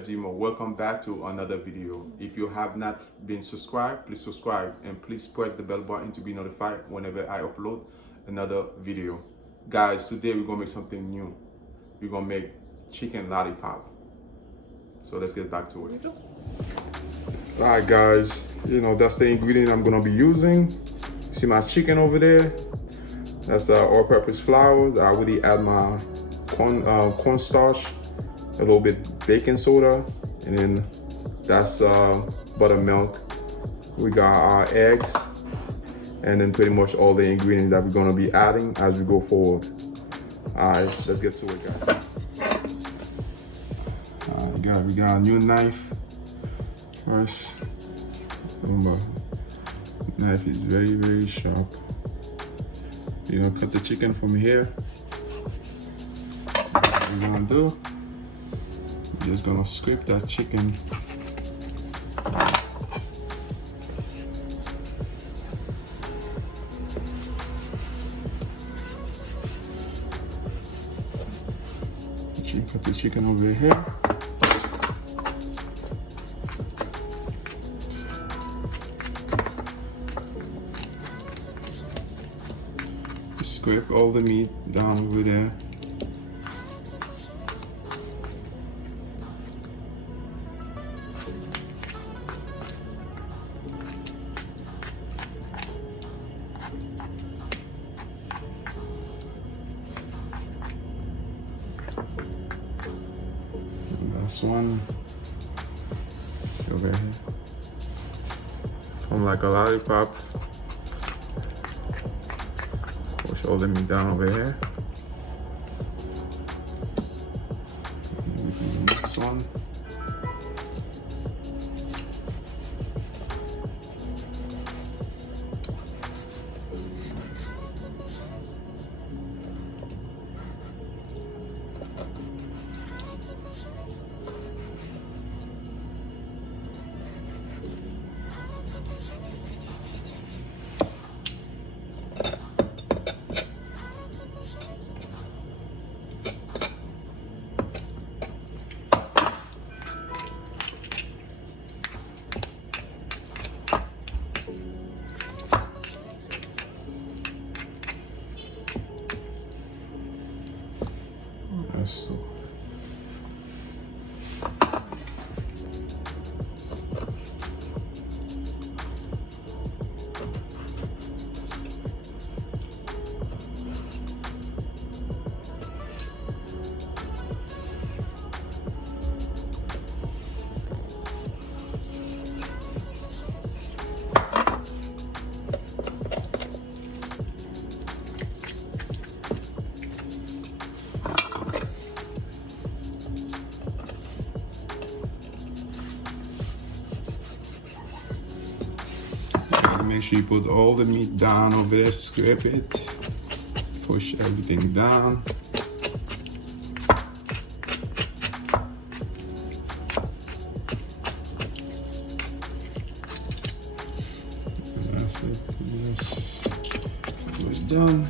Chef Jimo. Welcome back to another video. If you have not been subscribed, please subscribe and please press the bell button to be notified whenever I upload another video. Guys, today we're gonna make something new. We're gonna make chicken lollipop. So let's get back to it. Alright guys, that's the ingredient I'm gonna be using. See my chicken over there? That's all-purpose flour. I already add my cornstarch, a little bit baking soda, and then that's buttermilk. We got our eggs, and then pretty much all the ingredients that we're gonna be adding as we go forward. Alright, let's get to it, guys. Alright, we got a new knife. First, knife is very, very sharp. You're gonna cut the chicken from here. What we're gonna do, we're just gonna scrape that chicken. Cut the chicken over here. Scrape all the meat down over there. Last one over here. Form like a lollipop. Push all the meat down over here. Next one. So make sure you put all the meat down over there, scrape it, push everything down. And that's it. It was done.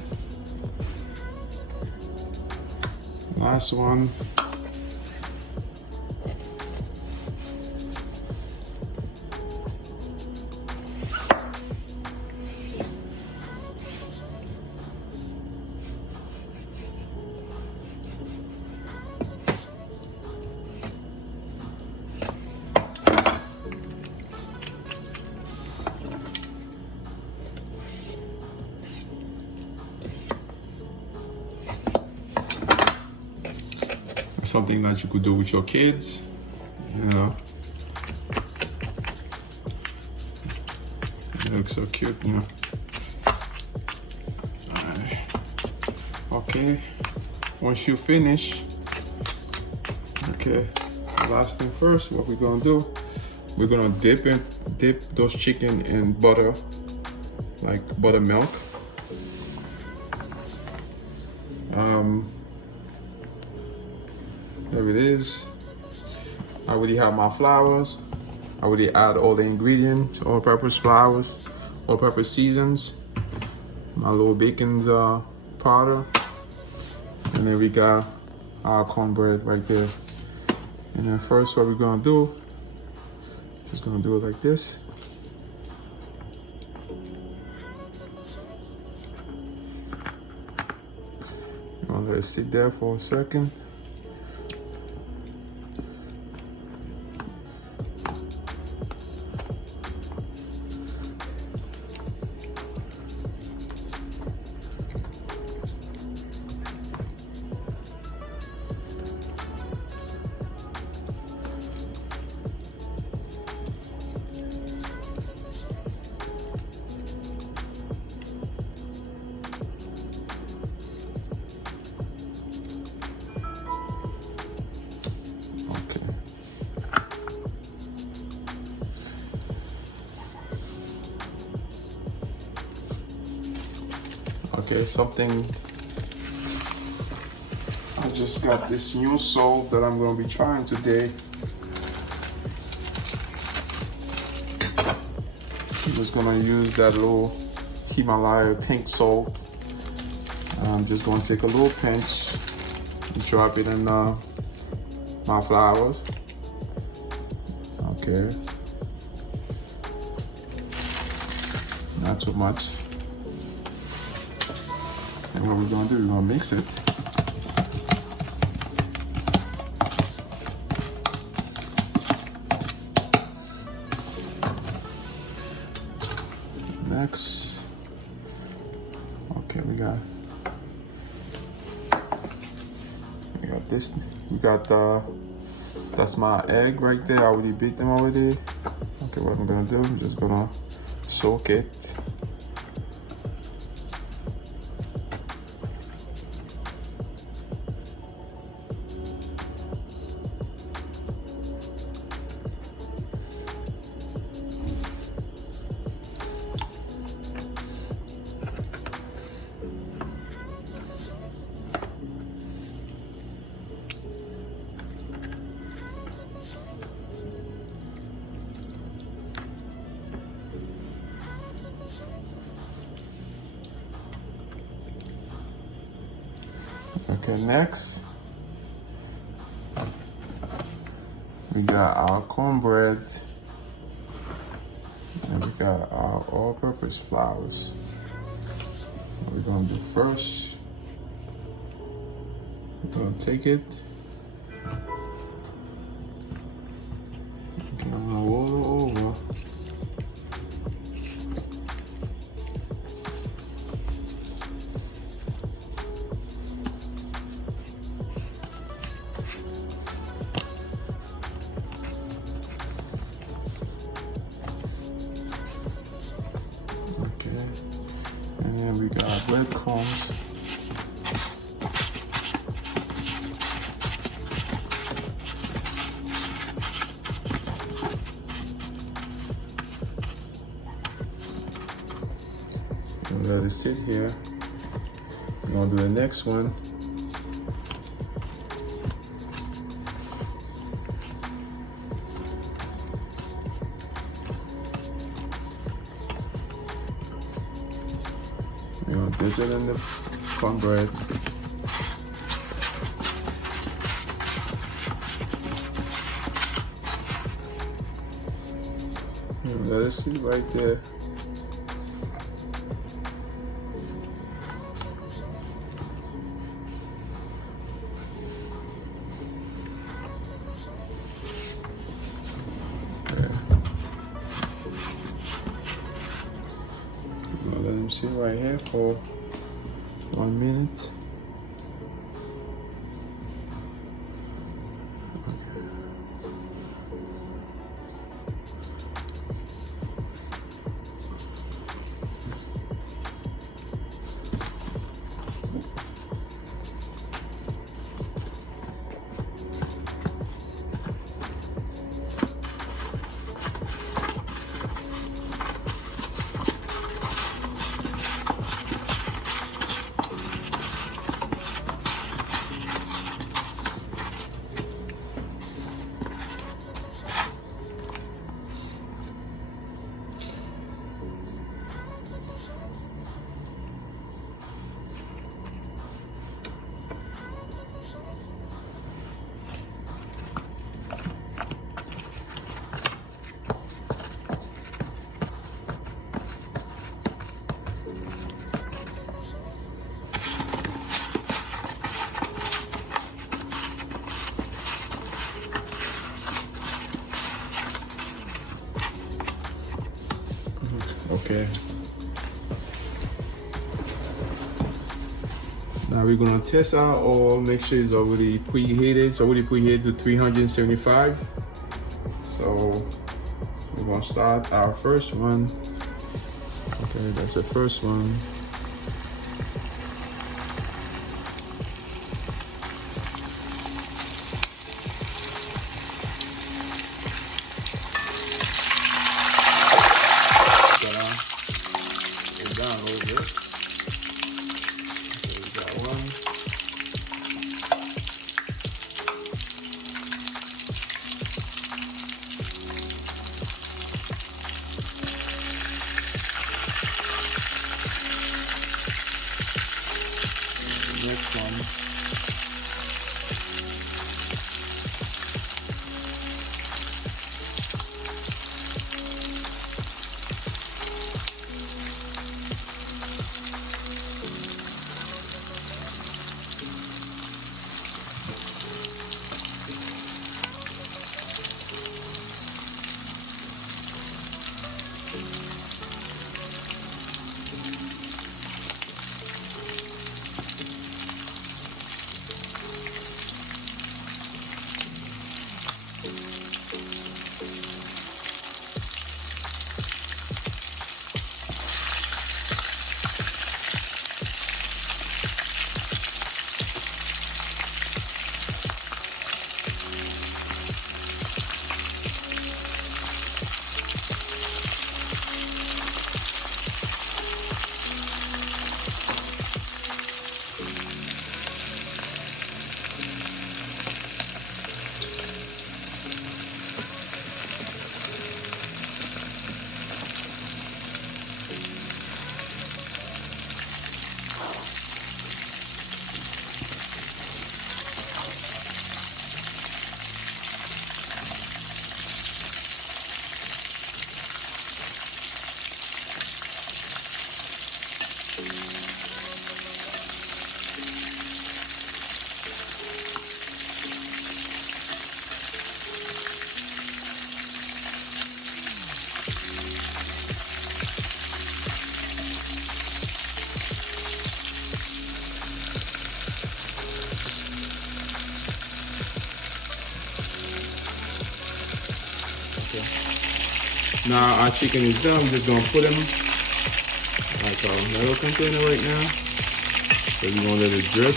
Last one. Something that you could do with your kids, It looks so cute, Alright. Okay, once you finish, last thing first, what we're gonna do, we're gonna dip those chicken in butter, like buttermilk. There it is. I already have my flours. I already add all the ingredients, all-purpose flours, all-purpose seasons, my little baking powder, and then we got our cornbread right there. And then first what we're gonna do is gonna do it like this. We're gonna let it sit there for a second. Okay, something, I just got this new salt that I'm going to be trying today. I'm just going to use that little Himalaya pink salt. I'm just going to take a little pinch and drop it in my flowers. Okay, not too much. And what we're gonna do, we're gonna mix it. Next, okay, we got this. We got that's my egg right there. I already beat them already. Okay, what I'm gonna do, I'm just gonna soak it. Okay, next we got our cornbread and we got our all-purpose flours. What we're gonna do first, we're gonna take it, we're gonna roll it over. And then we got breadcrumbs. And let it sit here. I'm gonna do the next one. We're gonna dip it in the cornbread. And let it sit right there. Let them sit right here for 1 minute. Okay. Now we're gonna test our oil, make sure it's already preheated. It's already preheated to 375. So we're gonna start our first one. Okay, that's the first one. Go down a little bit. Okay, we got one. Next one. Okay. Now our chicken is done. We're just gonna put them like a metal container right now. So we're gonna let it drip.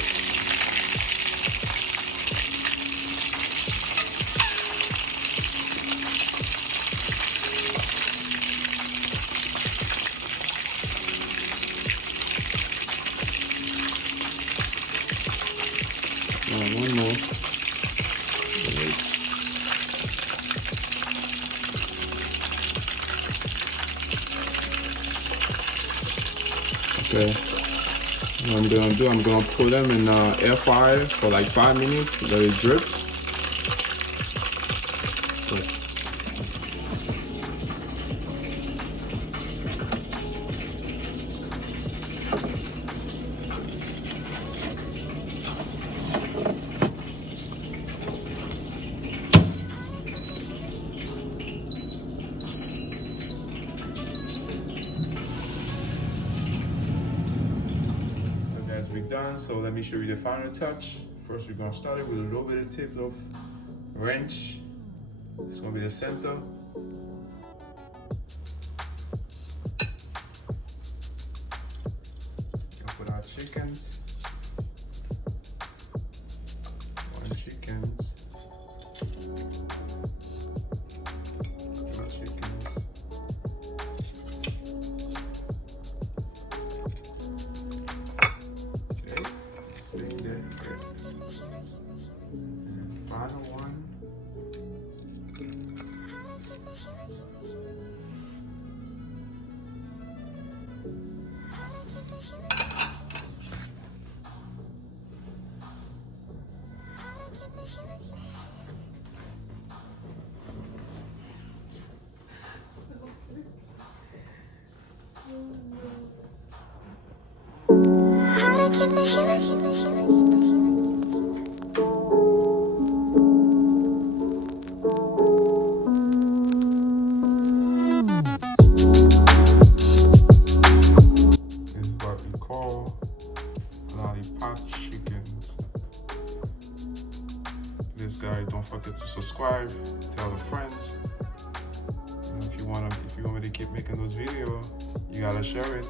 One more. Right. Okay. What I'm gonna do, I'm gonna put them in air fryer for like 5 minutes, let it drip. Okay. We're done, so let me show you the final touch. First, we're gonna start it with a little bit of tip of wrench. It's gonna be the center. Gonna put our chickens. One chickens. Two chickens. Final one. How to keep the healing. Lollipop Chickens. Please guys, don't forget to subscribe, tell your friends. And if you want me to keep making those videos, you gotta share it.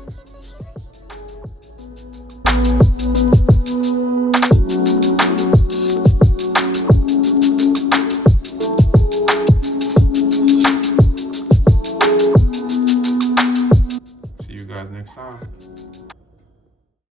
See you guys next time.